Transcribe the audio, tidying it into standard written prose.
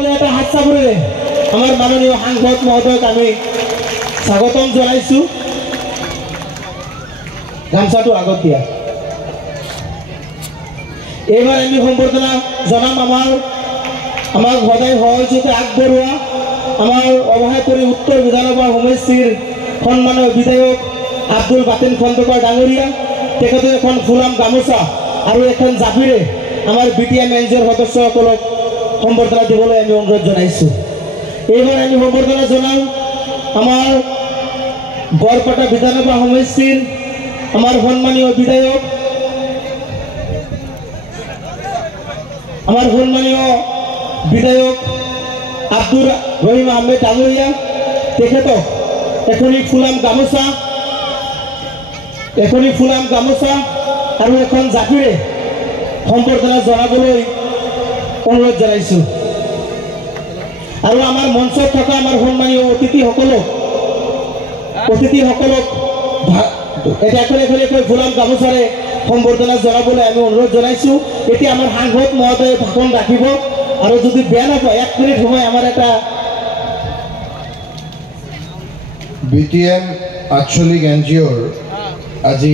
সকলে এটা হাত চাপৰে আমাৰ মাননীয় সাংসদ মহোদয়ক আমি স্বাগতম জনাইছোঁ। গামছাটো আগত দিয়া। এইবাৰ আমি সম্বৰ্ধনা জনাম আমাৰ সদায় সহযোগিতা আগবঢ়োৱা আমাৰ অৱহেপুৰী উত্তৰ বিধানসভা সমষ্টিৰ সন্মানীয় বিধায়ক আব্দুল বাতিন খন্দকাৰ ডাঙৰীয়া। তেখেতে এখন ফুলাম গামোচা আৰু এখন জাপিৰে আমাৰ BTM NGOৰ সদস্যসকলক সম্বৰ্ধনা দিবলৈ আমি অনুৰোধ জনাইছোঁ। এইবাৰ আমি সম্বৰ্ধনা জনাম আমাৰ বৰপেটা বিধানসভা সমষ্টিৰ আমাৰ সন্মানীয় বিধায়ক আব্দুৰ ৰহিম আহমেদ ডাঙৰীয়া। তেখেতক এখনি ফুলাম গামোচা আৰু এখন জাপিৰে সম্বৰ্ধনা জনাবলৈ অনুৰোধ জনাইছোঁ। আৰু আমাৰ মঞ্চত থকা আমাৰ সন্মানীয় অতিথিসকলক এখন ফুলাম গামোচাৰে সম্বৰ্ধনা জনাবলৈ আমি অনুৰোধ জনাইছোঁ। এতিয়া আমাৰ সাংসদ মহোদয়ে ভাষণ ৰাখিব আৰু যদি বেয়া নাপায় 1 মিনিট সময় আমাৰ এটা BTM আঞ্চলিক NGOৰ আজি